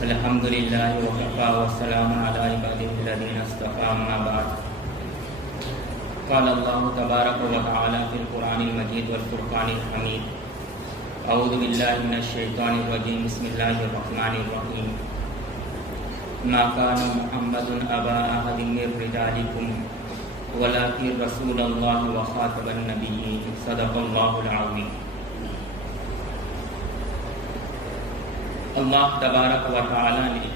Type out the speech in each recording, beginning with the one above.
الحمد للہ وکفى والسلام علی عباده الذین اصطفى اما بعد قال اللہ تبارک وتعالی فی القرآن المجید والفرقان الحمید اعوذ باللہ من الشیطان الرجیم بسم اللہ الرحمن الرحیم ما كان محمد ابا احد من رجالکم ولکن رسول اللہ وخاتم النبیین صدق اللہ العظیم۔ اللہ تبارک و تعالی نے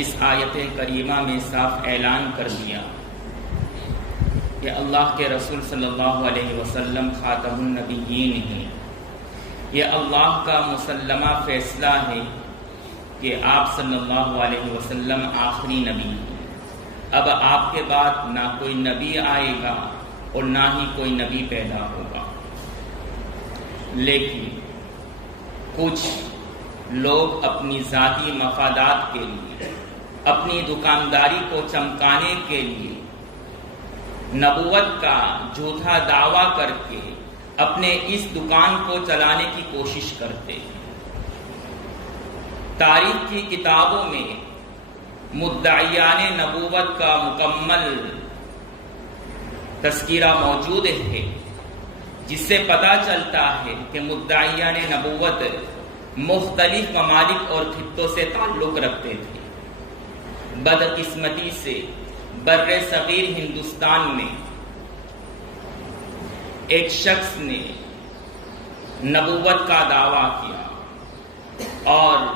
اس آیت کریمہ میں صاف اعلان کر دیا کہ اللہ کے رسول صلی اللہ علیہ وسلم خاتم النبیین ہیں۔ یہ اللہ کا مسلمہ فیصلہ ہے کہ آپ صلی اللہ علیہ وسلم آخری نبی ہیں۔ اب آپ کے بعد نہ کوئی نبی آئے گا اور نہ ہی کوئی نبی پیدا ہوگا، لیکن کچھ لوگ اپنی ذاتی مفادات کے لیے، اپنی دکانداری کو چمکانے کے لیے نبوت کا جھوٹا دعویٰ کر کے اپنے اس دکان کو چلانے کی کوشش کرتے ہیں۔ تاریخ کی کتابوں میں مدعیان نبوت کا مکمل تذکرہ موجود ہے، جس سے پتہ چلتا ہے کہ مدعیان نبوت مختلف ممالک اور خطوں سے تعلق رکھتے تھے۔ بدقسمتی سے بر صغیر ہندوستان میں ایک شخص نے نبوت کا دعویٰ کیا اور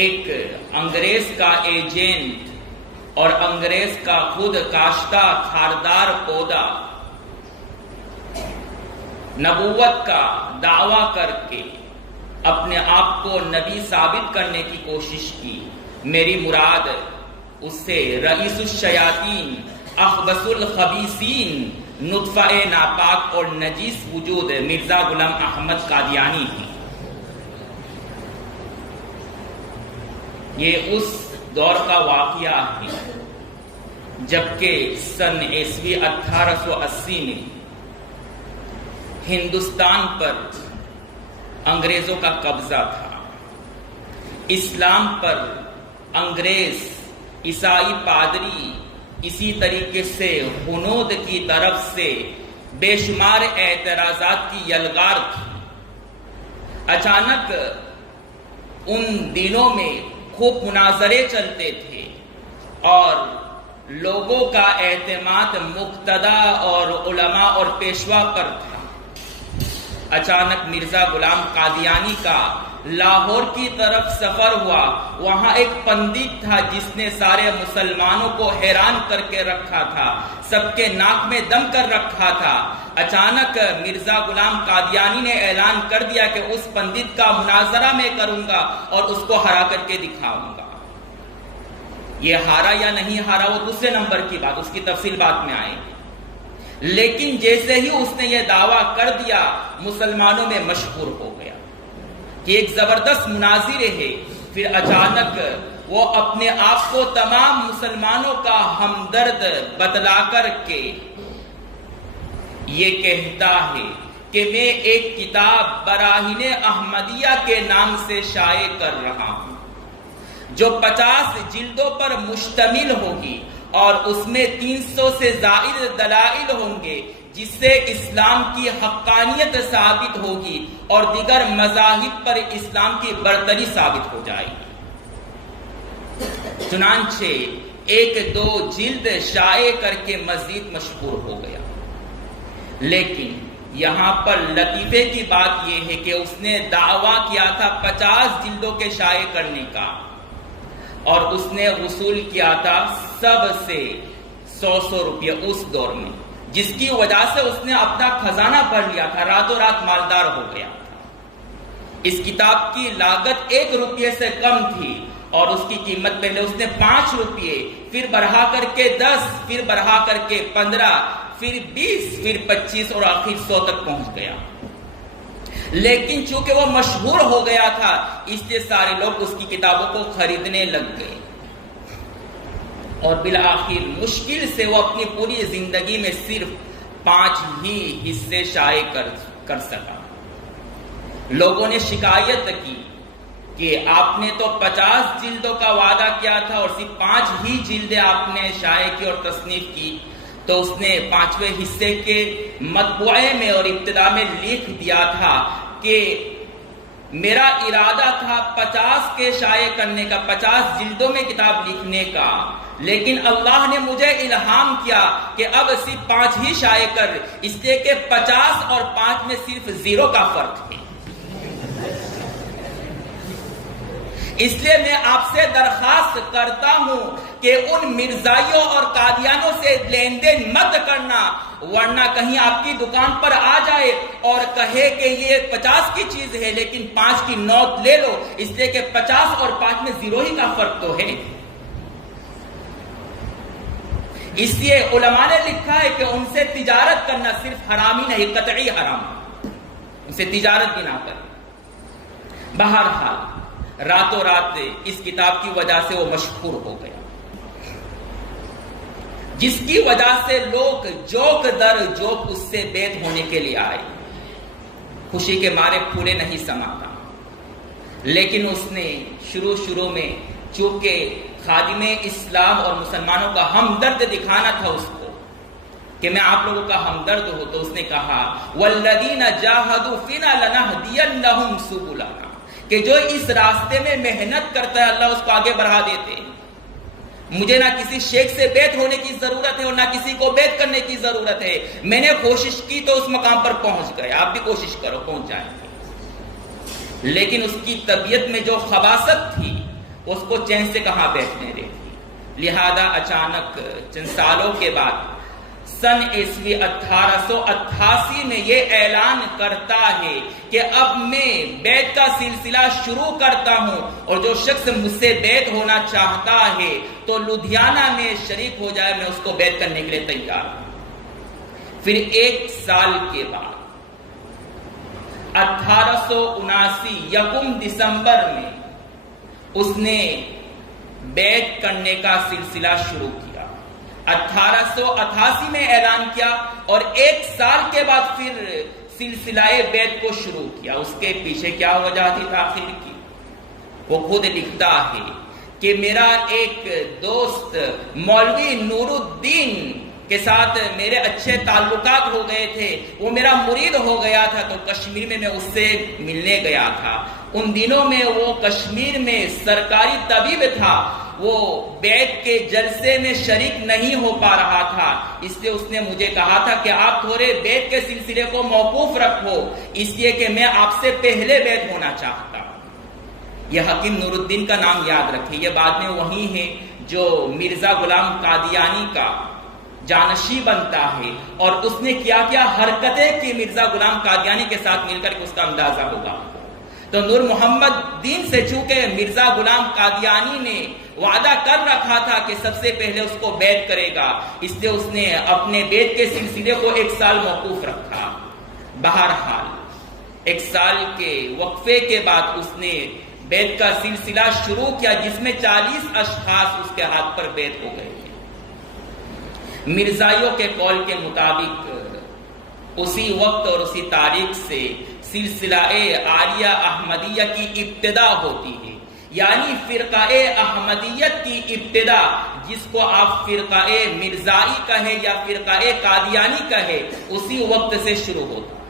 ایک انگریز کا ایجنٹ اور انگریز کا خود کاشتہ خاردار پودا نبوت کا دعویٰ کر کے اپنے آپ کو نبی ثابت کرنے کی کوشش کی۔ میری مراد اس سے رئیس الشیاطین، اخبث الخبیثین، نطفہ ناپاک اور نجیس وجود مرزا غلام احمد قادیانی ہیں۔ یہ اس دور کا واقعہ ہے جبکہ سن عیسوی 1880 میں ہندوستان پر انگریزوں کا قبضہ تھا۔ اسلام پر انگریز، عیسائی پادری، اسی طریقے سے ہنود کی طرف سے بے شمار اعتراضات کی یلغار تھی۔ اچانک ان دنوں میں خوب مناظرے چلتے تھے اور لوگوں کا اعتماد مقتدی اور علماء اور پیشوا پر تھا۔ اچانک مرزا غلام قادیانی کا لاہور کی طرف سفر ہوا۔ وہاں ایک پنڈت تھا جس نے سارے مسلمانوں کو حیران کر کے رکھا تھا، سب کے ناک میں دم کر رکھا تھا۔ اچانک مرزا غلام قادیانی نے اعلان کر دیا کہ اس پنڈت کا مناظرہ میں کروں گا اور اس کو ہرا کر کے دکھاؤں گا۔ یہ ہارا یا نہیں ہارا وہ دوسرے نمبر کی بات، اس کی تفصیل بعد میں آئے گی، لیکن جیسے ہی اس نے یہ دعویٰ کر دیا مسلمانوں میں مشہور ہو گیا کہ ایک زبردست مناظر ہے۔ پھر اچانک وہ اپنے آپ کو تمام مسلمانوں کا ہمدرد بتلا کر کے یہ کہتا ہے کہ میں ایک کتاب براہین احمدیہ کے نام سے شائع کر رہا ہوں جو 50 جلدوں پر مشتمل ہوگی اور اس میں 300 سے زائد دلائل ہوں گے، جس سے اسلام کی حقانیت ثابت ہوگی اور دیگر مذاہب پر اسلام کی برتری ثابت ہو جائے گی۔ چنانچہ 1-2 جلد شائع کر کے مزید مشہور ہو گیا۔ لیکن یہاں پر لطیفے کی بات یہ ہے کہ اس نے دعویٰ کیا تھا 50 جلدوں کے شائع کرنے کا، اور اس نے وصول کیا تھا سب سے 100 روپیہ اس دور میں، جس کی وجہ سے اس نے اپنا خزانہ بھر لیا تھا، راتوں رات مالدار ہو گیا تھا۔ اس کتاب کی لاگت 1 روپیے سے کم تھی اور اس کی قیمت پہلے اس نے 5 روپیے، پھر بڑھا کر کے 10، پھر بڑھا کر کے 15، پھر 20، پھر 25 اور آخر 100 تک پہنچ گیا۔ لیکن چونکہ وہ مشہور ہو گیا تھا اس لیے سارے لوگ اس کی کتابوں کو خریدنے لگ گئے اور بالآخر مشکل سے وہ اپنی پوری زندگی میں صرف 5 ہی حصے شائع کر سکا۔ لوگوں نے شکایت کی کہ آپ نے تو 50 جلدوں کا وعدہ کیا تھا اور صرف 5 ہی جلدیں آپ نے شائع کی اور تصنیف کی، تو اس نے 5ویں حصے کے مطبوعے میں اور ابتدا میں لکھ دیا تھا کہ میرا ارادہ تھا 50 کے شائع کرنے کا، 50 جلدوں میں کتاب لکھنے کا، لیکن اللہ نے مجھے الہام کیا کہ اب صرف 5 ہی شائع کر، اس لیے کہ 50 اور 5 میں صرف 0 کا فرق ہے۔ اس لیے میں آپ سے درخواست کرتا ہوں کہ ان مرزائیوں اور قادیانوں سے لین دین مت کرنا، ورنہ کہیں آپ کی دکان پر آ جائے اور کہے کہ یہ 50 کی چیز ہے لیکن 5 کی نوٹ لے لو، اس لیے کہ 50 اور 5 میں 0 ہی کا فرق تو ہے۔ اس لیے علماء نے لکھا ہے کہ ان سے تجارت کرنا صرف حرام ہی نہیں، قطعی حرام، ان سے تجارت بھی نہ کریں۔ بہرحال راتوں رات اس کتاب کی وجہ سے وہ مشہور ہو گیا، جس کی وجہ سے لوگ جوک در جوک اس سے بیت ہونے کے لیے آئے، خوشی کے مارے پھولے نہیں سماتا۔ لیکن اس نے شروع میں چونکہ خادم اسلام اور مسلمانوں کا ہمدرد دکھانا تھا اس کو کہ میں آپ لوگوں کا ہمدرد ہوں، تو اس نے کہا والذین جاہدوا فینا لنہدینہم سبلنا، کہ جو اس راستے میں محنت کرتا ہے اللہ اس کو آگے بڑھا دیتے ہیں۔ مجھے نہ کسی شیخ سے بیت ہونے کی ضرورت ہے اور نہ کسی کو بیت کرنے کی ضرورت ہے، میں نے کوشش کی تو اس مقام پر پہنچ گئے، آپ بھی کوشش کرو پہنچ جائیں گے۔ لیکن اس کی طبیعت میں جو خباثت تھی اس کو چین سے کہاں بیٹھنے دیتی، لہذا اچانک چند سالوں کے بعد سن عیسوی 1888 میں یہ اعلان کرتا ہے کہ اب میں بیت کا سلسلہ شروع کرتا ہوں اور جو شخص مجھ سے بیت ہونا چاہتا ہے تو لدھیانہ میں شریک ہو جائے، میں اس کو بیت کرنے کے لیے تیار ہوں۔ پھر 1 سال کے بعد 1879 یکم دسمبر میں اس نے بیت کرنے کا سلسلہ شروع کیا۔ 1888 میں اعلان کیا اور 1 سال کے بعد پھر سلسلہ بیت کو شروع کیا۔ اس کے پیچھے کیا وجہ تھی تاخیر کی؟ وہ خود لکھتا ہے کہ میرا ایک دوست مولوی نور الدین کے ساتھ میرے اچھے تعلقات ہو گئے تھے، وہ میرا مرید ہو گیا تھا، تو کشمیر میں اس سے ملنے گیا تھا۔ ان دنوں میں وہ کشمیر میں سرکاری طبیب تھا، وہ بیت کے جلسے میں شریک نہیں ہو پا رہا تھا، اس لیے اس نے مجھے کہا تھا کہ آپ تھوڑے بیت کے سلسلے کو موقوف رکھو، اس لیے کہ میں آپ سے پہلے بیت ہونا چاہتا ہوں۔ یہ حکیم نور الدین کا نام یاد رکھیں، یہ بعد میں وہی ہے جو مرزا غلام قادیانی کا جانشی بنتا ہے، اور اس نے کیا کیا حرکتیں کی مرزا غلام قادیانی کے ساتھ مل کر کے اس کا اندازہ ہوگا۔ تو نور محمد دین سے چونکہ مرزا غلام قادیانی نے وعدہ کر رکھا تھا کہ سب سے پہلے اس کو بیت کرے گا، اس لیے اس نے اپنے بیت کے سلسلے کو 1 سال موقوف رکھا۔ بہرحال 1 سال کے وقفے کے بعد اس نے بیت کا سلسلہ شروع کیا، جس میں 40 اشخاص اس کے ہاتھ پر بیت ہو گئے تھے۔ مرزائیوں کے قول کے مطابق اسی وقت اور اسی تاریخ سے سلسلہ آریہ احمدیہ کی ابتدا ہوتی ہے، یعنی فرقہ احمدیت کی ابتدا، جس کو آپ فرقہ مرزائی کہے یا فرقہ قادیانی کہے، اسی وقت سے شروع ہوتا ہے۔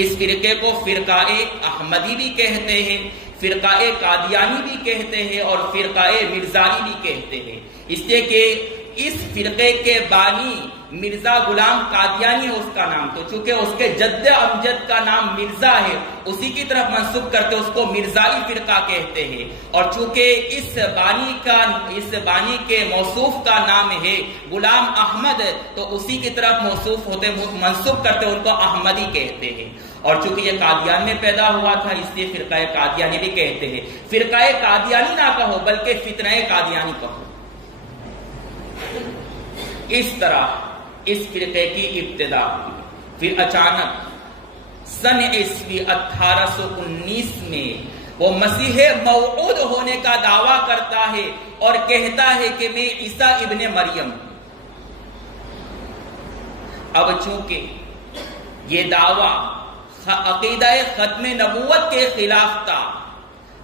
اس فرقے کو فرقہ احمدی بھی کہتے ہیں، فرقہ قادیانی بھی کہتے ہیں اور فرقہ مرزائی بھی کہتے ہیں، اس لیے کہ اس فرقے کے بانی مرزا غلام قادیانی ہے اس کا نام، تو چونکہ اس کے جد امجد کا نام مرزا ہے، اسی کی طرف منسوب کرتے اس کو مرزائی فرقہ کہتے ہیں، اور چونکہ اس بانی کے موصوف کا نام ہے غلام احمد، تو اسی کی طرف موصوف ہوتے منسوب کرتے ان کو احمدی کہتے ہیں، اور چونکہ یہ قادیان میں پیدا ہوا تھا اس لیے فرقہ قادیانی بھی کہتے ہیں۔ فرقہ قادیانی نہ کہو بلکہ فتنہ قادیانی کہو۔ اس طرح اس فرقے کی ابتدا ہوئی۔ پھر اچانک سن عیسوی 1819 میں وہ مسیح موعود ہونے کا دعویٰ کرتا ہے اور کہتا ہے کہ میں عیسیٰ ابن مریم ہوں۔ اب چونکہ یہ دعویٰ عقیدہ ختم نبوت کے خلاف تھا،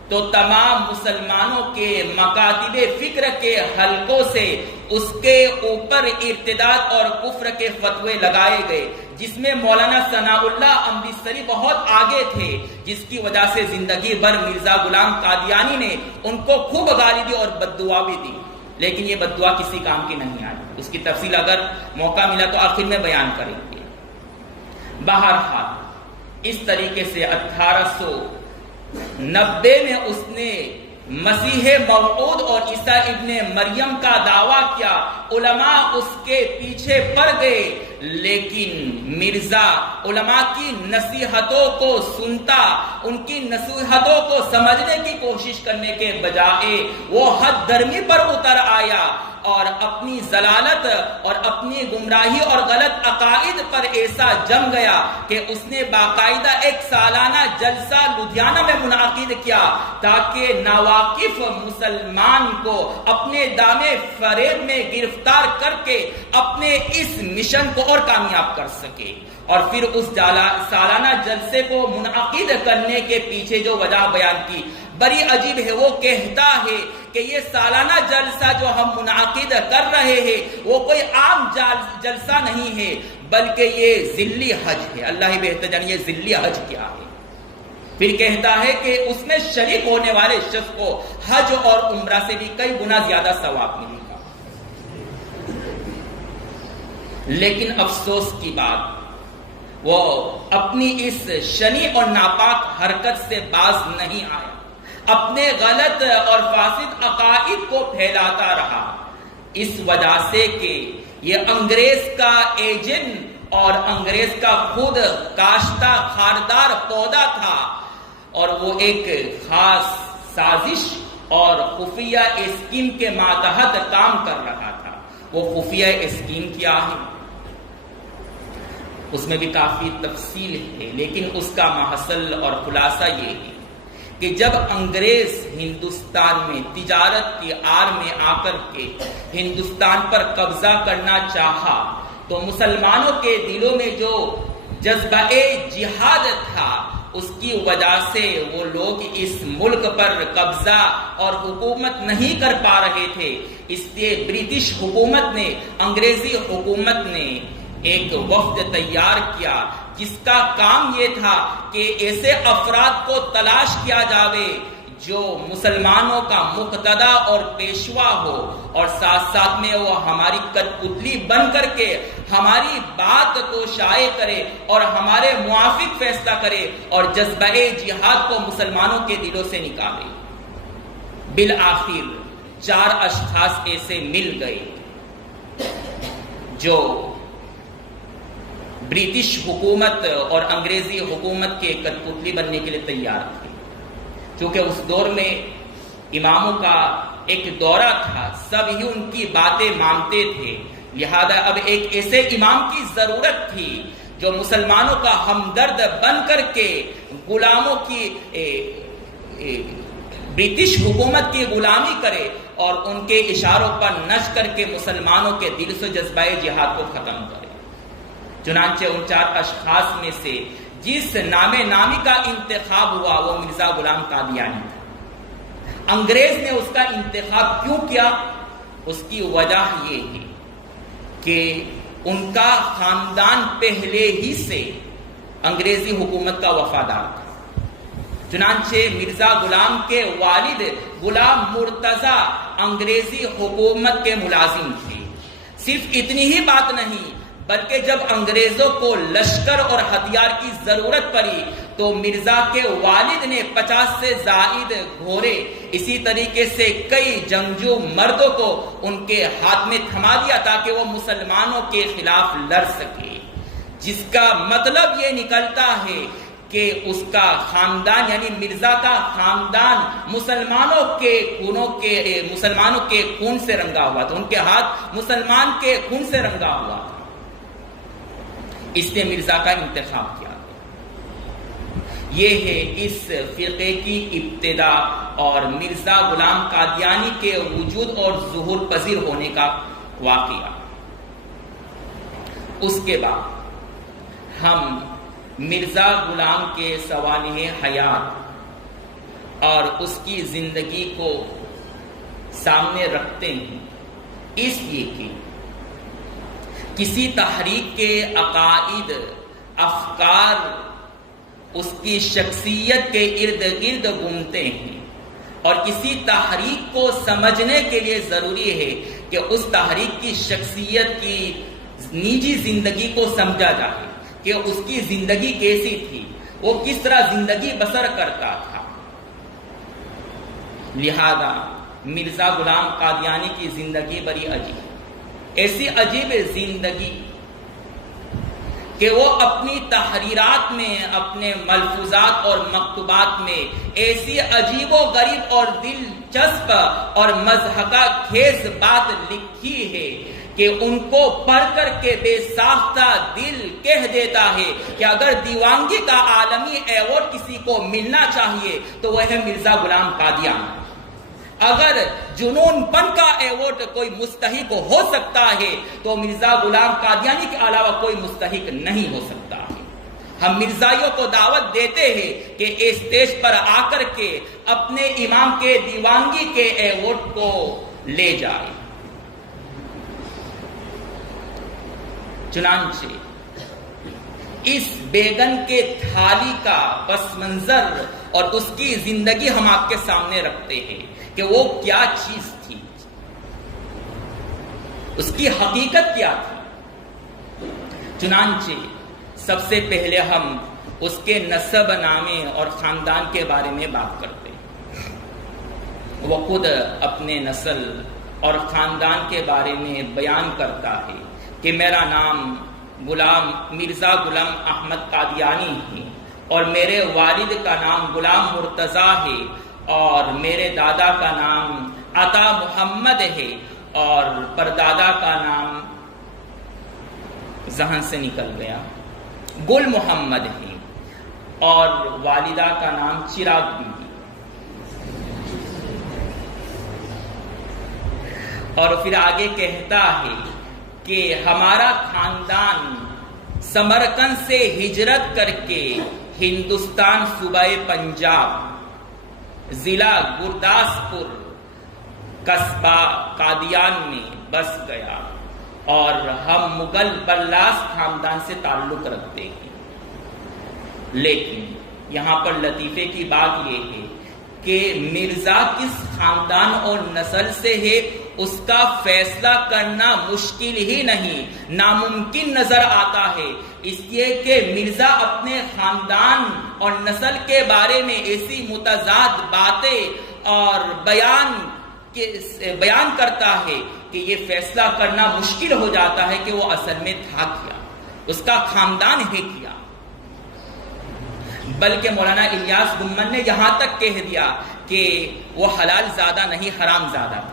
تو تمام مسلمانوں کے مکاتب فکر کے حلقوں سے اس کے اوپر ارتداد اور کفر کے فتوے لگائے گئے، جس میں مولانا ثناء اللہ امرتسری بہت آگے تھے، جس کی وجہ سے زندگی بھر مرزا غلام قادیانی نے ان کو خوب گالی دی اور بد دعا بھی دی، لیکن یہ بد دعا کسی کام کی نہیں آئی۔ اس کی تفصیل اگر موقع ملا تو آخر میں بیان کریں گے۔ بہرحال اس طریقے سے 1890 میں اس نے مسیح موعود اور عیسیٰ ابن مریم کا دعویٰ کیا، علماء اس کے پیچھے پڑ گئے، لیکن مرزا علماء کی نصیحتوں کو سنتا، ان کی نصیحتوں کو سمجھنے کی کوشش کرنے کے بجائے وہ حد درمی پر اتر آیا اور اپنی ضلالت اور اپنی گمراہی اور غلط عقائد پر ایسا جم گیا کہ اس نے باقاعدہ ایک سالانہ جلسہ لدھیانہ میں منعقد کیا تاکہ ناواقف مسلمان کو اپنے دام فریب میں گرفتار کر کے اپنے اس مشن کو اور کامیاب کر سکے۔ اور پھر اس سالانہ جلسے کو منعقد کرنے کے پیچھے جو وجہ بیان کی بڑی عجیب ہے۔ وہ کہتا ہے کہ یہ سالانہ جلسہ جو ہم منعقد کر رہے ہیں وہ کوئی عام جلسہ نہیں ہے، بلکہ یہ ذلی حج ہے۔ اللہ ہی بہتر جانے یہ ذلی حج کیا ہے۔ پھر کہتا ہے کہ اس میں شریک ہونے والے شخص کو حج اور عمرہ سے بھی کئی گنا زیادہ ثواب ملے گا۔ لیکن افسوس کی بات، وہ اپنی اس شنی اور ناپاک حرکت سے باز نہیں آیا، اپنے غلط اور فاسد عقائد کو پھیلاتا رہا، اس وجہ سے کہ یہ انگریز کا ایجنٹ اور انگریز کا خود کاشتہ خاردار پودا تھا، اور وہ ایک خاص سازش اور خفیہ اسکیم کے ماتحت کام کر رہا تھا۔ وہ خفیہ اسکیم کیا ہے اس میں بھی کافی تفصیل ہے، لیکن اس کا محصل اور خلاصہ یہ ہے کہ جب انگریز ہندوستان میں تجارت کی آڑ میں آ کر کے ہندوستان پر قبضہ کرنا چاہا تو مسلمانوں کے دلوں میں جو جذبہ جہاد تھا اس کی وجہ سے وہ لوگ اس ملک پر قبضہ اور حکومت نہیں کر پا رہے تھے، اس لیے برٹش حکومت نے، انگریزی حکومت نے ایک وفد تیار کیا جس کا کام یہ تھا کہ ایسے افراد کو تلاش کیا جاوے جو مسلمانوں کا مقتدا اور پیشوا ہو، اور ساتھ ساتھ میں وہ ہماری کٹپتلی بن کر کے ہماری بات کو شائع کرے اور ہمارے موافق فیصلہ کرے اور جذبہ جہاد کو مسلمانوں کے دلوں سے نکالے۔ بالآخر 4 اشخاص ایسے مل گئے جو برٹش حکومت اور انگریزی حکومت کے کٹپتلی بننے کے لیے تیار تھے۔ چونکہ اس دور میں اماموں کا ایک دورہ تھا، سب ہی ان کی باتیں مانتے تھے، لہذا اب ایک ایسے امام کی ضرورت تھی جو مسلمانوں کا ہمدرد بن کر کے غلاموں کی برٹش حکومت کی غلامی کرے اور ان کے اشاروں پر نچ کر کے مسلمانوں کے دل سے جذبہ جہاد کو ختم کرے۔ چنانچہ ان 4 اشخاص میں سے جس نامی کا انتخاب ہوا وہ مرزا غلام قادیانی تھا۔ انگریز نے اس کا انتخاب کیوں کیا؟ اس کی وجہ یہ ہے کہ ان کا خاندان پہلے ہی سے انگریزی حکومت کا وفادار تھا۔ چنانچہ مرزا غلام کے والد غلام مرتضی انگریزی حکومت کے ملازم تھے۔ صرف اتنی ہی بات نہیں بلکہ جب انگریزوں کو لشکر اور ہتھیار کی ضرورت پڑی تو مرزا کے والد نے 50 سے زائد گھوڑے اسی طریقے سے کئی جنگجو مردوں کو ان کے ہاتھ میں تھما دیا تاکہ وہ مسلمانوں کے خلاف لڑ سکے، جس کا مطلب یہ نکلتا ہے کہ اس کا خاندان یعنی مرزا کا خاندان مسلمانوں کے خون سے رنگا ہوا تھا، ان کے ہاتھ مسلمان کے خون سے رنگا ہوا تھا، اس نے مرزا کا انتخاب کیا۔ یہ ہے اس فرقے کی ابتدا اور مرزا غلام قادیانی کے وجود اور ظہور پذیر ہونے کا واقعہ۔ اس کے بعد ہم مرزا غلام کے سوانح حیات اور اس کی زندگی کو سامنے رکھتے ہیں، اس لیے کہ کسی تحریک کے عقائد، افکار اس کی شخصیت کے ارد گرد گھومتے ہیں، اور کسی تحریک کو سمجھنے کے لیے ضروری ہے کہ اس تحریک کی شخصیت کی نجی زندگی کو سمجھا جائے کہ اس کی زندگی کیسی تھی، وہ کس طرح زندگی بسر کرتا تھا۔ لہذا مرزا غلام قادیانی کی زندگی بڑی عجیب، ایسی عجیب زندگی کہ وہ اپنی تحریرات میں، اپنے ملفوظات اور مکتوبات میں ایسی عجیب و غریب اور دلچسپ اور مضحکہ خیز بات لکھی ہے کہ ان کو پڑھ کر کے بے ساختہ دل کہہ دیتا ہے کہ اگر دیوانگی کا عالمی ایوارڈ کسی کو ملنا چاہیے تو وہ ہے مرزا غلام قادیانی۔ اگر جنون پن کا ایوارڈ کوئی مستحق ہو سکتا ہے تو مرزا غلام قادیانی کے علاوہ کوئی مستحق نہیں ہو سکتا ہے۔ ہم مرزائیوں کو دعوت دیتے ہیں کہ اس اسٹیج پر آ کر کے اپنے امام کے دیوانگی کے ایوارڈ کو لے جائیں۔ چنانچہ اس بیگن کے تھالی کا پس منظر اور اس کی زندگی ہم آپ کے سامنے رکھتے ہیں کہ وہ کیا چیز تھی، اس کی حقیقت کیا تھی۔ چنانچہ سب سے پہلے ہم اس کے نسب نامے اور خاندان کے بارے میں بات کرتے ہیں۔ وہ خود اپنے نسل اور خاندان کے بارے میں بیان کرتا ہے کہ میرا نام مرزا غلام احمد قادیانی ہے، اور میرے والد کا نام غلام مرتضیٰ ہے، اور میرے دادا کا نام عطا محمد ہے، اور پردادا کا نام ذہن سے نکل گیا گل محمد ہے، اور والدہ کا نام چراغ بی۔ اور پھر آگے کہتا ہے کہ ہمارا خاندان سمرقند سے ہجرت کر کے ہندوستان صوبہ پنجاب ضلع گرداسپور قصبہ قادیان میں بس گیا، اور ہم مغل برلاس خاندان سے تعلق رکھتے ہیں۔ لیکن یہاں پر لطیفے کی بات یہ ہے کہ مرزا کس خاندان اور نسل سے ہے اس کا فیصلہ کرنا مشکل ہی نہیں، ناممکن نظر آتا ہے، اس لیے کہ مرزا اپنے خاندان اور نسل کے بارے میں ایسی متضاد باتیں اور بیان کرتا ہے کہ یہ فیصلہ کرنا مشکل ہو جاتا ہے کہ وہ اصل میں تھا کیا، اس کا خاندان ہے کیا۔ بلکہ مولانا الیاس گمن نے یہاں تک کہہ دیا کہ وہ حلال زادہ نہیں حرام زادہ تھا۔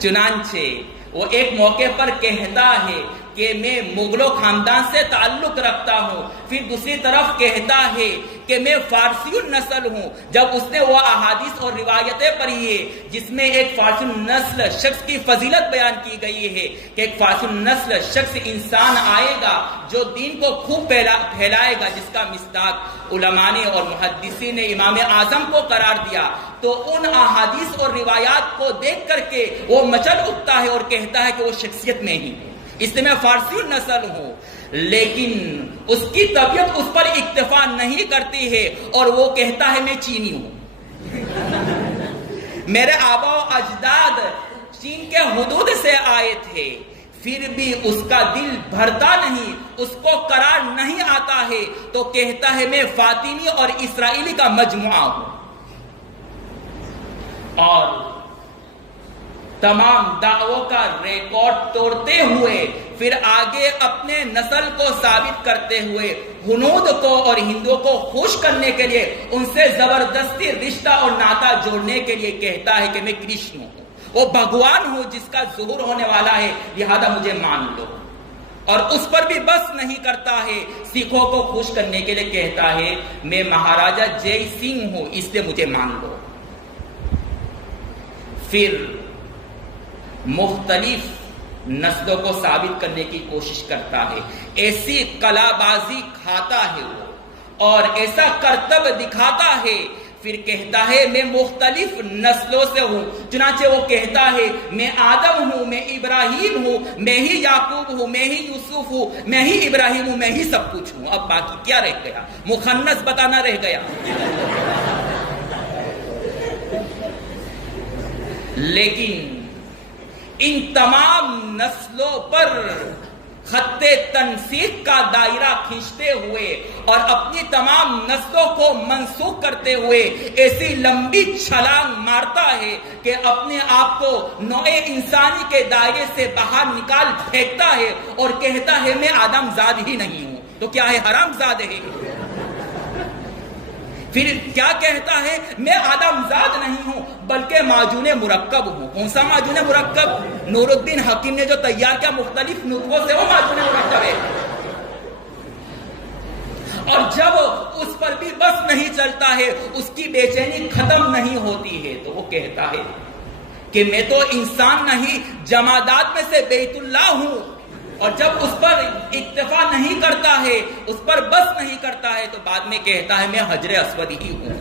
چنانچہ وہ ایک موقع پر کہتا ہے کہ میں مغلوں خاندان سے تعلق رکھتا ہوں، پھر دوسری طرف کہتا ہے کہ میں فارسی النسل ہوں۔ جب اس نے وہ احادیث اور روایتیں پڑھی ہے جس میں ایک فارسی النسل شخص کی فضیلت بیان کی گئی ہے کہ ایک فارسی النسل شخص انسان آئے گا جو دین کو خوب پھیلائے گا، جس کا مصداق علماء نے اور محدثین نے امام اعظم کو قرار دیا، تو ان احادیث اور روایات کو دیکھ کر کے وہ مچل اٹھتا ہے اور کہتا ہے کہ وہ شخصیت میں ہی، اس لیے میں فارسی النسل ہوں۔ لیکن اس کی طبیعت اس پر اکتفا نہیں کرتی ہے اور وہ کہتا ہے میں چینی ہوں، میرے آبا و اجداد چین کے حدود سے آئے تھے، پھر بھی اس کا دل بھرتا نہیں، اس کو قرار نہیں آتا ہے، تو کہتا ہے میں فاطمی اور اسرائیلی کا مجموعہ ہوں۔ اور تمام دعووں کا ریکارڈ توڑتے ہوئے پھر آگے اپنے نسل کو ثابت کرتے ہوئے ہنود کو اور ہندوؤں کو خوش کرنے کے لیے ان سے زبردستی رشتہ اور ناطہ جوڑنے کے لیے کہتا ہے کہ میں کرشن ہوں، وہ بھگوان ہوں جس کا ظہور ہونے والا ہے، لہذا مجھے مان لو۔ اور اس پر بھی بس نہیں کرتا ہے، سکھوں کو خوش کرنے کے لیے کہتا ہے میں مہاراجا جے سنگھ ہوں، اس لیے مجھے مان لو۔ پھر مختلف نسلوں کو ثابت کرنے کی کوشش کرتا ہے، ایسی کلا بازی کھاتا ہے وہ، اور ایسا کرتب دکھاتا ہے، پھر کہتا ہے میں مختلف نسلوں سے ہوں. چنانچہ وہ کہتا ہے میں آدم ہوں، میں ابراہیم ہوں، میں ہی یعقوب ہوں، میں ہی یوسف ہوں، میں ہی ابراہیم ہوں، میں ہی سب کچھ ہوں. اب باقی کیا رہ گیا؟ مخنث بتانا رہ گیا. لیکن ان تمام نسلوں پر خط تنسیق کا دائرہ کھینچتے ہوئے اور اپنی تمام نسلوں کو منسوخ کرتے ہوئے ایسی لمبی چھلانگ مارتا ہے کہ اپنے آپ کو نوع انسانی کے دائرے سے باہر نکال پھینکتا ہے اور کہتا ہے میں آدم زاد ہی نہیں ہوں. تو کیا ہے؟ حرام زاد ہے. پھر کیا کہتا ہے؟ میں آدم زاد نہیں ہوں بلکہ معجون مرکب ہوں. کون سا معجون مرکب؟ نور الدین حکیم نے جو تیار کیا مختلف نطفوں سے، وہ معجون مرکب ہے. اور جب اس پر بھی بس نہیں چلتا ہے، اس کی بے چینی ختم نہیں ہوتی ہے، تو وہ کہتا ہے کہ میں تو انسان نہیں، جمادات میں سے بیت اللہ ہوں. اور جب اس پر اکتفا نہیں کرتا ہے، اس پر بس نہیں کرتا ہے، تو بعد میں کہتا ہے میں حجر اسود ہی ہوں.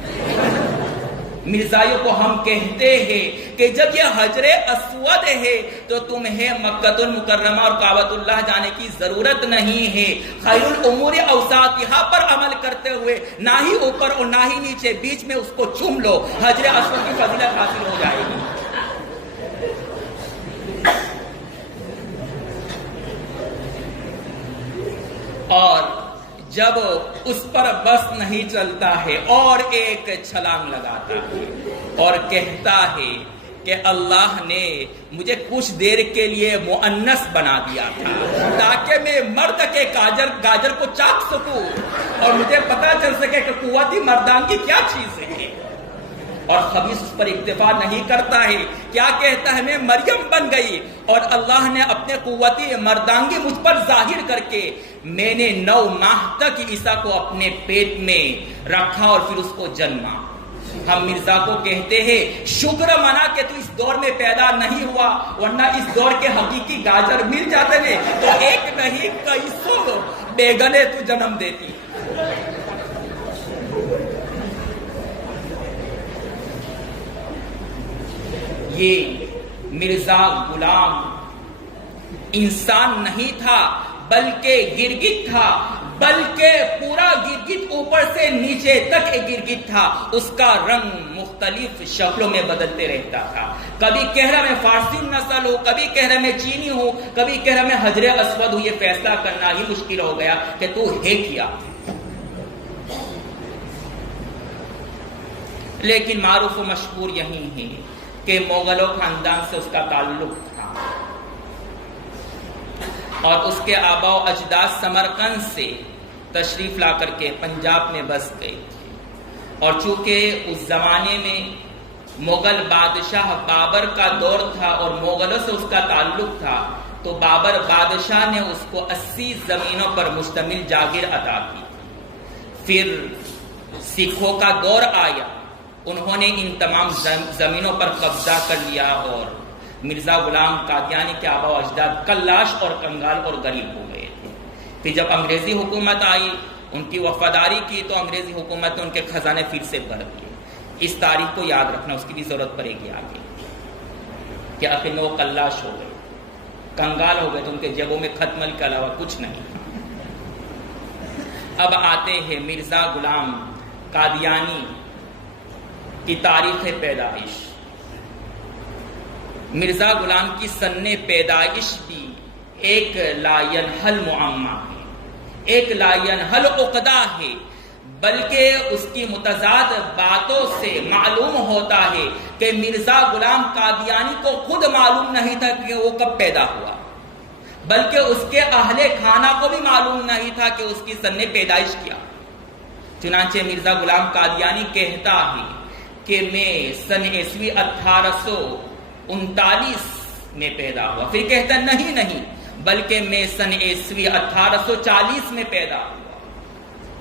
مرزائیوں کو ہم کہتے ہیں کہ جب یہ حجر اسود ہے تو تمہیں مکہ المکرمہ اور کعبۃ اللہ جانے کی ضرورت نہیں ہے. خیر الامور اوساطھا پر عمل کرتے ہوئے نہ ہی اوپر اور نہ ہی نیچے، بیچ میں اس کو چوم لو، حجر اسود کی فضیلت حاصل ہو جائے گی. اور جب اس پر بس نہیں چلتا ہے اور ایک چھلانگ لگاتا ہے اور کہتا ہے کہ اللہ نے مجھے کچھ دیر کے لیے مؤنث بنا دیا تھا تاکہ میں مرد کے گاجر کو چاک سکوں اور مجھے پتا چل سکے کہ قوت مردانگی کیا چیز ہے. اور خبیث اس پر اکتفا نہیں کرتا ہے، کیا کہتا ہے میں مریم بن گئی اور اللہ نے اپنے قوتی مردانگی مجھ پر ظاہر کر کے میں نے 9 ماہ تک عیسیٰ کو اپنے پیٹ میں رکھا اور پھر اس کو جنما. ہم مرزا کو کہتے ہیں شکر منا کہ تو اس دور میں پیدا نہیں ہوا، ورنہ اس دور کے حقیقی گاجر مل جاتے ہیں تو ایک نہیں کئی سو بیگنے تو جنم دیتی. یہ مرزا غلام انسان نہیں تھا بلکہ گرگٹ تھا، بلکہ پورا گرگٹ اوپر سے نیچے تک ایک گرگٹ تھا. اس کا رنگ مختلف شکلوں میں بدلتے رہتا تھا. کبھی کہہ رہا میں فارسی نسل ہوں، کبھی کہہ رہا میں چینی ہوں، کبھی کہہ رہا میں حجر اسود ہوں. یہ فیصلہ کرنا ہی مشکل ہو گیا کہ تو ہے کیا. لیکن معروف و مشہور یہی ہے کہ مغلوں خاندان سے اس کا تعلق تھا اور اس کے آباء و اجداد سمرقند سے تشریف لا کر کے پنجاب میں بس گئے تھے. اور چونکہ اس زمانے میں مغل بادشاہ بابر کا دور تھا اور مغلوں سے اس کا تعلق تھا، تو بابر بادشاہ نے اس کو 80 زمینوں پر مشتمل جاگیر عطا کی. پھر سکھوں کا دور آیا، انہوں نے ان تمام زمینوں پر قبضہ کر لیا اور مرزا غلام قادیانی کے آباء و اجداد کلاش اور کنگال اور غریب ہو گئے تھے. پھر جب انگریزی حکومت آئی، ان کی وفاداری کی، تو انگریزی حکومت نے ان کے خزانے پھر سے بھر دیے. اس تاریخ کو یاد رکھنا، اس کی بھی ضرورت پڑے گی آگے، کہ آخر میں وہ کلاش ہو گئے، کنگال ہو گئے، تو ان کے جیبوں میں خط مل کے علاوہ کچھ نہیں. اب آتے ہیں مرزا غلام قادیانی کی تاریخ پیدائش. مرزا غلام کی سن پیدائش بھی ایک لا ینحل معمہ ہے، ایک لا ینحل عقدہ ہے، بلکہ اس کی متضاد باتوں سے معلوم ہوتا ہے کہ مرزا غلام قادیانی کو خود معلوم نہیں تھا کہ وہ کب پیدا ہوا، بلکہ اس کے اہل خانہ کو بھی معلوم نہیں تھا کہ اس کی سن پیدائش کیا. چنانچہ مرزا غلام قادیانی کہتا ہے کہ میں سن عیسوی 1839 میں پیدا ہوا. پھر کہتا نہیں بلکہ میں سن عیسوی 1840 میں پیدا ہوا.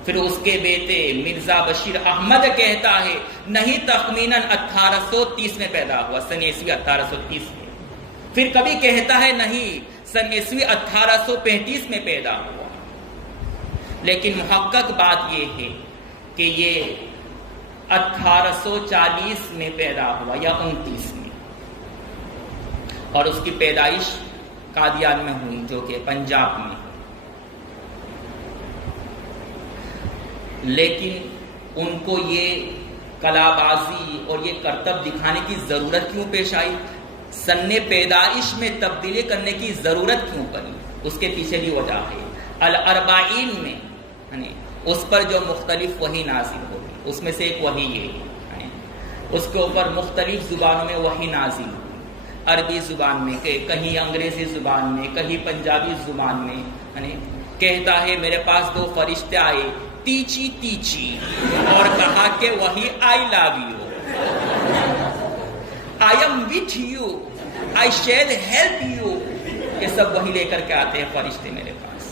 پھر اس کے بیٹے مرزا بشیر احمد کہتا ہے نہیں، تخمیناً 1830 میں پیدا ہوا، سن عیسوی 1830 میں. پھر کبھی کہتا ہے نہیں، سن عیسوی 1835 میں پیدا ہوا. لیکن محقق بات یہ ہے کہ یہ 1840 میں پیدا ہوا یا 29 میں، اور اس کی پیدائش قادیان میں ہوئی جو کہ پنجاب میں۔ لیکن ان کو یہ کلا بازی اور یہ کرتب دکھانے کی ضرورت کیوں پیش آئی؟ سن پیدائش میں تبدیلی کرنے کی ضرورت کیوں پڑی؟ اس کے پیچھے بھی وجہ ہے۔ الاربعین میں اس پر جو مختلف وحی نازل ہوئی، اس میں سے ایک وحی یہ ہے، اس کے اوپر مختلف زبانوں میں وحی نازل ہوئی، عربی زبان میں، کہیں انگریزی زبان میں، کہیں پنجابی زبان میں۔ کہتا ہے میرے پاس 2 فرشتے آئے تیچی تیچی اور کہا کہ وہی I love you, I am with you, I shall help you, یہ سب وہی لے کر کے آتے ہیں فرشتے میرے پاس۔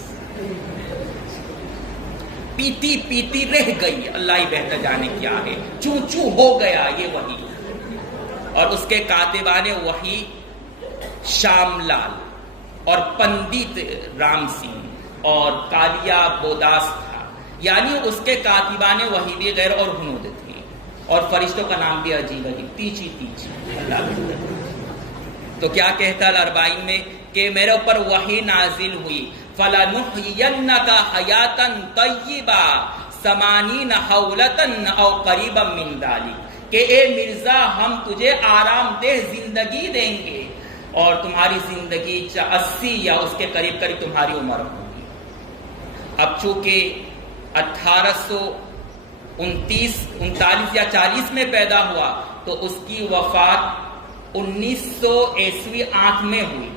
پیتی پیتی رہ گئی، اللہ ہی بہتر جانے کیا ہے، چوں چوں ہو گیا یہ وہی۔ اور اس کے کاتبان وحی شام لال اور پنڈت رام سنگھ اور کالیا بوداس تھا، یعنی اس کے کاتبان وحی بھی غیر اور ہنود تھے، اور فرشتوں کا نام بھی عجیب عجیب، تیچی تیچی، اللہ۔ تو کیا کہتا ہے الاربعین میں کہ میرے اوپر وحی نازل ہوئی، فَلَنُحْيِيَنَّكَ حَيَاتًا طَيِّبَةً 80 حَوْلَةً أَوْ قَرِيبًا مِّن ذَلِكَ، کہ اے مرزا ہم تجھے آرام دہ زندگی دیں گے، اور تمہاری زندگی 80 یا اس کے قریب قریب تمہاری عمر ہوگی۔ اب چونکہ 1839 یا 40 میں پیدا ہوا تو اس کی وفات 1900 عیسوی 8 میں ہوئی،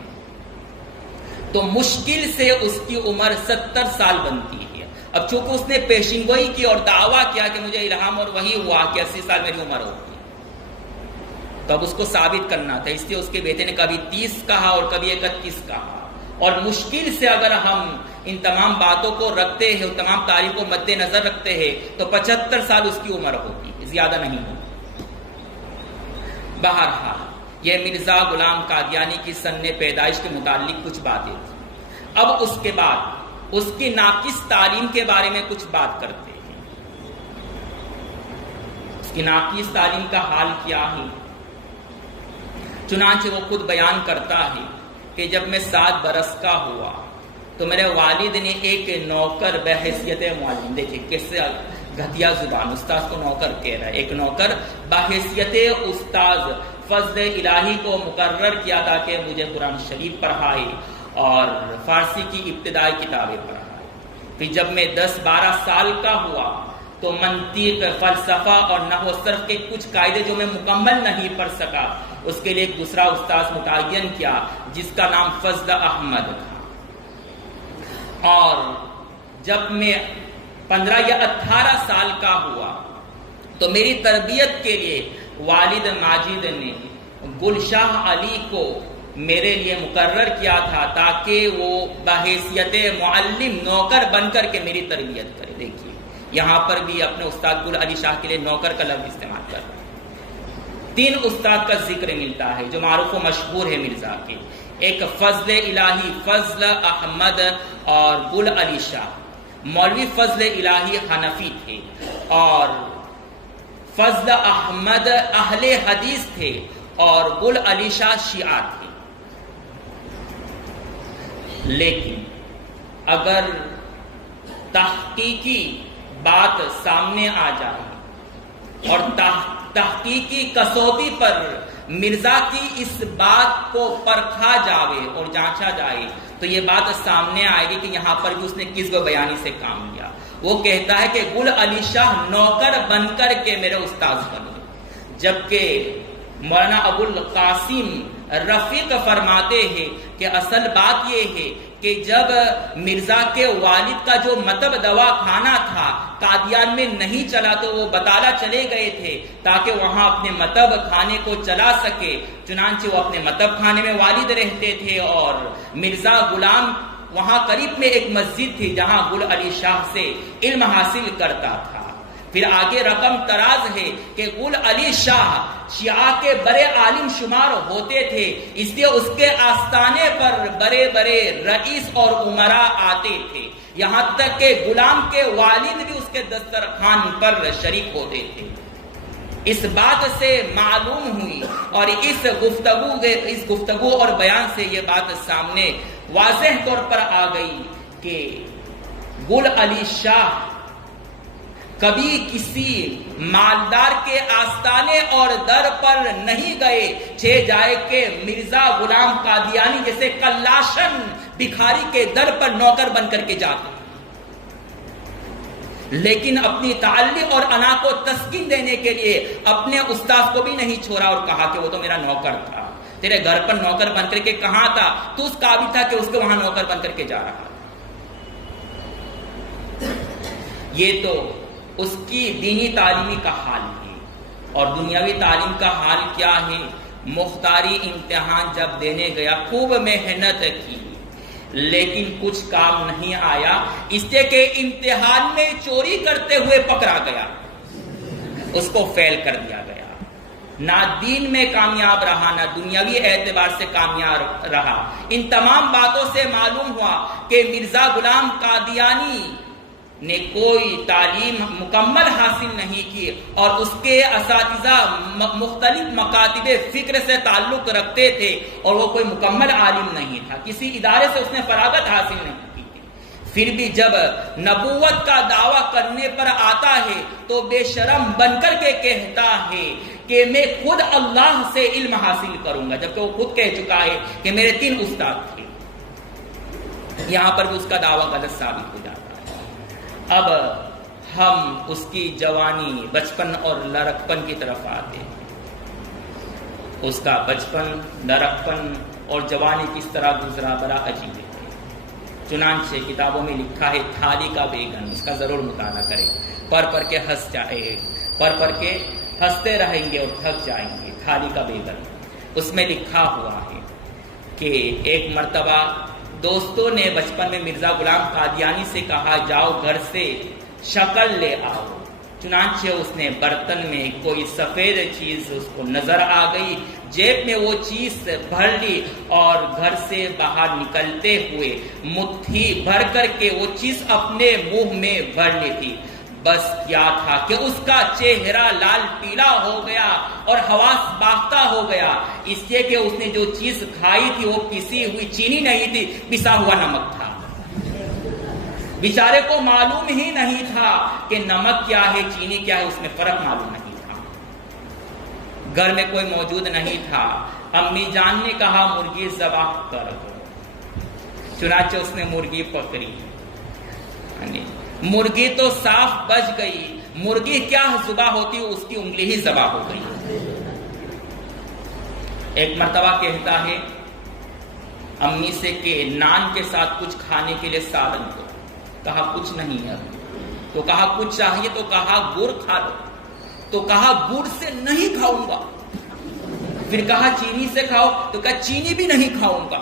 تو مشکل سے اس کی عمر 70 سال بنتی ہے۔ اب چونکہ اس نے پیشین گوئی کی اور دعویٰ کیا کہ مجھے الہام اور وحی ہوا کہ 80 سال میری عمر ہوگی، تو اب اس کو ثابت کرنا تھا، اس لیے اس کے بیٹے نے کبھی 30 کہا اور کبھی 31 کہا، اور مشکل سے اگر ہم ان تمام باتوں کو رکھتے ہیں، تمام تاریخ کو مد نظر رکھتے ہیں، تو 75 سال اس کی عمر ہوگی، زیادہ نہیں ہوگی۔ بہرحال یہ مرزا غلام قادیانی کی سن پیدائش کے متعلق کچھ باتیں تھیں۔ اب اس کے بعد اس کی ناقص تعلیم کے بارے میں کچھ بات کرتے ہیں۔ اس کی ناقص تعلیم کا حال کیا ہے؟ چنانچہ وہ خود بیان کرتا ہے کہ جب میں 7 برس کا ہوا تو میرے والد نے ایک نوکر بحیثیت معلم، دیکھیں کیسے گھٹیا زبان، استاذ کو نوکر کہہ رہا ہے، ایک نوکر بحیثیت استاذ فضل الہی کو مقرر کیا تھا کہ مجھے قرآن شریف پڑھائے اور فارسی کی ابتدائی کتابیں پڑھائے۔ پھر جب میں 10-12 سال کا ہوا تو منطق، فلسفہ اور نحو و صرف کے کچھ قاعدے جو میں مکمل نہیں پڑھ سکا، اس کے لیے ایک دوسرا استاذ متعین کیا جس کا نام فضل احمد تھا۔ اور جب میں 15 یا 18 سال کا ہوا تو میری تربیت کے لیے والد ماجد نے گلشاہ علی کو میرے لیے مقرر کیا تھا تاکہ وہ بحیثیت معلم نوکر بن کر کے میری تربیت کرے۔ دیکھیے یہاں پر بھی اپنے استاد گل علی شاہ کے لیے نوکر کا لفظ استعمال کر رہے ہیں۔ 3 استاد کا ذکر ملتا ہے جو معروف و مشہور ہے مرزا کے، ایک فضل الہی فضل احمد اور گل علی شاہ۔ مولوی فضل الہی حنفی تھے اور فضل احمد اہل حدیث تھے اور گل علی شاہ شیعہ تھے۔ لیکن اگر تحقیقی بات سامنے آ جائے اور تحقیقی کسوٹی پر مرزا کی اس بات کو پرکھا جائے اور جانچا جائے تو یہ بات سامنے آئے گی کہ یہاں پر بھی اس نے کس بیانی سے کام لیا۔ وہ کہتا ہے کہ گل علی شاہ نوکر بن کر کے میرے استاذ بنے، جبکہ مولانا ابو القاسم رفیق فرماتے ہیں کہ اصل بات یہ ہے کہ جب مرزا کے والد کا جو مطب دوا کھانا تھا قادیان میں نہیں چلا تو وہ بطالہ چلے گئے تھے تاکہ وہاں اپنے مطب کھانے کو چلا سکے، چنانچہ وہ اپنے مطب کھانے میں والد رہتے تھے، اور مرزا غلام وہاں قریب میں ایک مسجد تھی جہاں گل علی شاہ سے علم حاصل کرتا تھا۔ پھر آگے رقم تراز ہے کہ غل علی شاہ شیعہ کے بڑے عالم شمار ہوتے تھے، اس لیے اس کے آستانے پر بڑے بڑے رئیس اور امراء آتے تھے، یہاں تک کہ غلام کے والد بھی اس کے دسترخوان پر شریک ہوتے تھے۔ اس بات سے معلوم ہوئی اور اس گفتگو اور بیان سے یہ بات سامنے واضح طور پر آ گئی کہ غل علی شاہ کبھی کسی مالدار کے آستانے اور در پر نہیں گئے، چھ جائے کہ مرزا غلام قادیانی جیسے کلاشن بھکاری کے در پر نوکر بن کر کے جاتے، لیکن اپنی تعلق اور انا کو تسکین دینے کے لیے اپنے استاد کو بھی نہیں چھوڑا اور کہا کہ وہ تو میرا نوکر تھا، تیرے گھر پر نوکر بن کر کے کہاں تھا، تو اس قابل تھا کہ اس کے وہاں نوکر بن کر کے جا رہا۔ یہ تو اس کی دینی تعلیمی کا حال ہے، اور دنیاوی تعلیم کا حال کیا ہے؟ مختاری امتحان جب دینے گیا خوب محنت کی لیکن کچھ کام نہیں آیا، اس لیے کہ امتحان میں چوری کرتے ہوئے پکڑا گیا، اس کو فیل کر دیا گیا، نہ دین میں کامیاب رہا نہ دنیاوی اعتبار سے کامیاب رہا۔ ان تمام باتوں سے معلوم ہوا کہ مرزا غلام قادیانی نے کوئی تعلیم مکمل حاصل نہیں کی اور اس کے اساتذہ مختلف مکاتب فکر سے تعلق رکھتے تھے اور وہ کوئی مکمل عالم نہیں تھا، کسی ادارے سے اس نے فراغت حاصل نہیں کی تھی۔ پھر بھی جب نبوت کا دعویٰ کرنے پر آتا ہے تو بے شرم بن کر کے کہتا ہے کہ میں خود اللہ سے علم حاصل کروں گا، جبکہ وہ خود کہہ چکا ہے کہ میرے 3 استاد تھے۔ یہاں پر بھی اس کا دعویٰ غلط ثابت ہو جاتا ہے۔ اب ہم اس کی جوانی، بچپن اور لڑکپن کی طرف آتے ہیں۔ اس کا بچپن، لڑکپن اور جوانی کس طرح گزرا بڑا عجیب ہے۔ چنانچہ کتابوں میں لکھا ہے تھالی کا بیگن، اس کا ضرور مطالعہ کریں، پڑھ کے ہنستے رہیں گے اور تھک جائیں گے۔ تھالی کا بیگن، اس میں لکھا ہوا ہے کہ ایک مرتبہ دوستوں نے بچپن میں مرزا غلام قادیانی سے کہا جاؤ گھر سے شکل لے آؤ، چنانچہ اس نے برتن میں کوئی سفید چیز اس کو نظر آ گئی، جیب میں وہ چیز بھر لی اور گھر سے باہر نکلتے ہوئے مٹھی بھر کر کے وہ چیز اپنے منہ میں بھر لی تھی۔ بس کیا تھا کہ اس کا چہرہ لال پیلا ہو گیا اور حواس باختہ ہو گیا، اس لیے کہ اس نے جو چیز کھائی تھی وہ پسی ہوئی چینی نہیں تھی، پسا ہوا نمک تھا۔ بیچارے کو معلوم ہی نہیں تھا کہ نمک کیا ہے چینی کیا ہے، اس میں فرق معلوم نہیں تھا۔ گھر میں کوئی موجود نہیں تھا، امی جان نے کہا مرغی ذبح کر دو، چنانچہ اس نے مرغی پکڑی، مرغی تو صاف بچ گئی، مرغی کیا ذبح ہوتی اس کی انگلی ہی ذبح ہو گئی۔ ایک مرتبہ کہتا ہے امی سے کہ نان کے ساتھ کچھ کھانے کے لیے سالن دو، کہا کچھ نہیں ہے، تو کہا کچھ چاہیے، تو کہا گڑ کھا لو، تو کہا گڑ سے نہیں کھاؤں گا، پھر کہا چینی سے کھاؤ، تو کہا چینی بھی نہیں کھاؤں گا،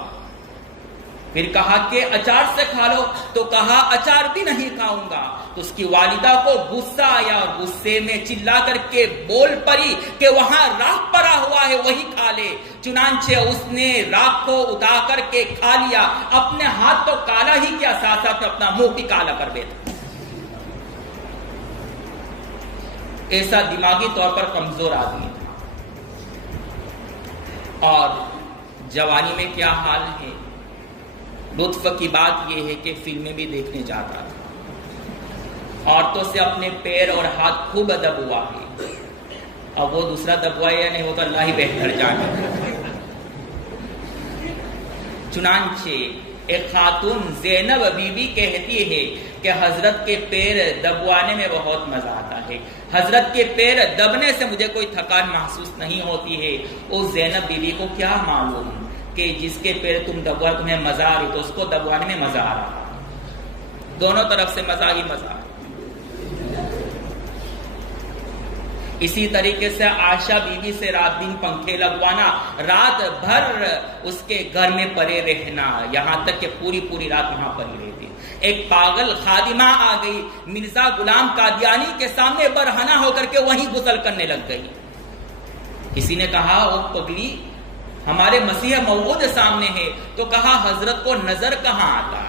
پھر کہا کہ اچار سے کھا لو، تو کہا اچار بھی نہیں کھاؤں گا۔ تو اس کی والدہ کو غصہ آیا اور غصے میں چلا کر کے بول پڑی کہ وہاں راکھ پڑا ہوا ہے وہی کھا لے، چنانچہ اس نے راکھ کو اٹھا کر کے کھا لیا، اپنے ہاتھ تو کالا ہی کیا ساتھ ساتھ اپنا منہ بھی کالا کر بیٹھا۔ ایسا دماغی طور پر کمزور آدمی تھا۔ اور جوانی میں کیا حال ہے؟ لطف کی بات یہ ہے کہ فلمیں بھی دیکھنے جاتا تھا، عورتوں سے اپنے پیر اور ہاتھ خوب دبوا ہے، اب وہ دوسرا دبوائے یا نہیں وہ تو اللہ ہی بہتر جانے۔ چنانچہ ایک خاتون زینب بی بی کہتی ہے کہ حضرت کے پیر دبوانے میں بہت مزہ آتا ہے، حضرت کے پیر دبنے سے مجھے کوئی تھکان محسوس نہیں ہوتی ہے۔ اس زینب بی بی کو کیا معلوم کہ جس کے پیر تم دبوا تمہیں مزہ آ رہی تو اس کو دبوانے میں مزہ آ رہا، دونوں طرف سے مزہ ہی مزہ۔ اسی طریقے سے عائشہ بی بی سے رات دن پنکھے لگوانا، رات بھر اس کے گھر میں پڑے رہنا، یہاں تک کہ پوری رات وہاں پڑی رہتی تھی۔ ایک پاگل خادمہ آ گئی مرزا غلام قادیانی کے سامنے برہنہ ہو کر کے وہیں غسل کرنے لگ گئی. کسی نے کہا او پگلی ہمارے مسیح موعود سامنے ہے. تو کہا حضرت کو نظر کہاں آتا.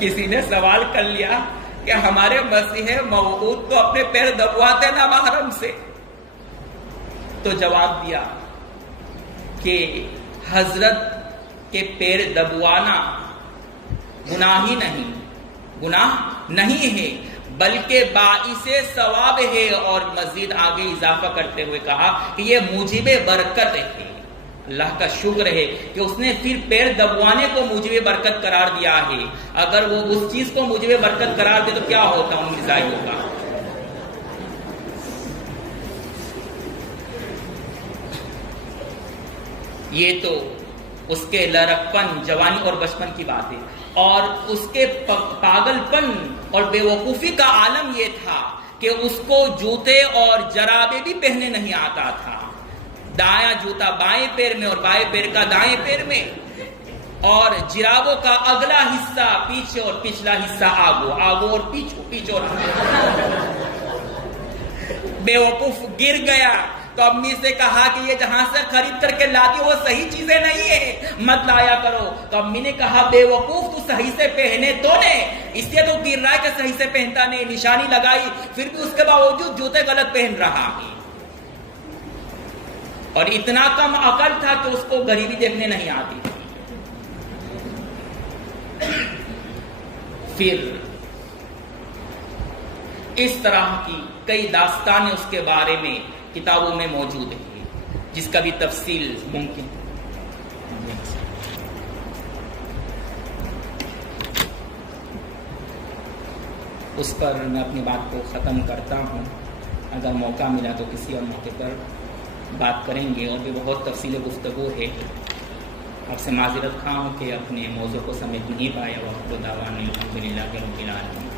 کسی نے سوال کر لیا کہ ہمارے مسیح موعود تو اپنے پیر دبواتے نا محرم سے. تو جواب دیا کہ حضرت کے پیر دبوانا گناہ ہی نہیں، گناہ نہیں ہے بلکہ باعث ثواب ہے. اور مزید آگے اضافہ کرتے ہوئے کہا کہ یہ موجب برکت ہے. اللہ کا شکر ہے کہ اس نے پھر پیر دبوانے کو موجب برکت قرار دیا ہے. اگر وہ اس چیز کو موجب برکت قرار دے تو کیا ہوتا ان مرزائیوں کا. یہ تو اس کے لڑکپن، جوانی اور بچپن کی بات ہے. اور اس کے پاگل پن اور بے وقوفی کا عالم یہ تھا کہ اس کو جوتے اور جرابے بھی پہننے نہیں آتا تھا. دایاں جوتا بائیں پیر میں اور بائیں پیر کا دائیں پیر میں، اور جرابوں کا اگلا حصہ پیچھے اور پچھلا حصہ آگو اور پیچھے اور بے وقوف گر گیا. تو امی سے کہا کہ یہ جہاں سے خرید کر کے لاتی وہ صحیح چیزیں نہیں ہیں، مت لایا کرو. تو امی نے کہا بے وقوف تو صحیح سے پہنے تو نے، اس لیے تو گر رہا ہے کہ صحیح سے پہنتا نہیں. نشانی لگائی پھر بھی اس کے باوجود جوتے غلط پہن رہا ہے. اور اتنا کم عقل تھا کہ اس کو غریبی دیکھنے نہیں آتی. پھر اس طرح کی کئی داستانیں اس کے بارے میں کتابوں میں موجود ہیں جس کا بھی تفصیل ممکن. اس پر میں اپنی بات کو ختم کرتا ہوں. اگر موقع ملا تو کسی اور موقع پر بات کریں گے. اور بھی بہت تفصیل گفتگو ہے. آپ سے معذرت خواہ ہوں کہ اپنے موضوع کو سمجھ نہیں پایا. وقت و دعوان الحمدللہ رب العالمین.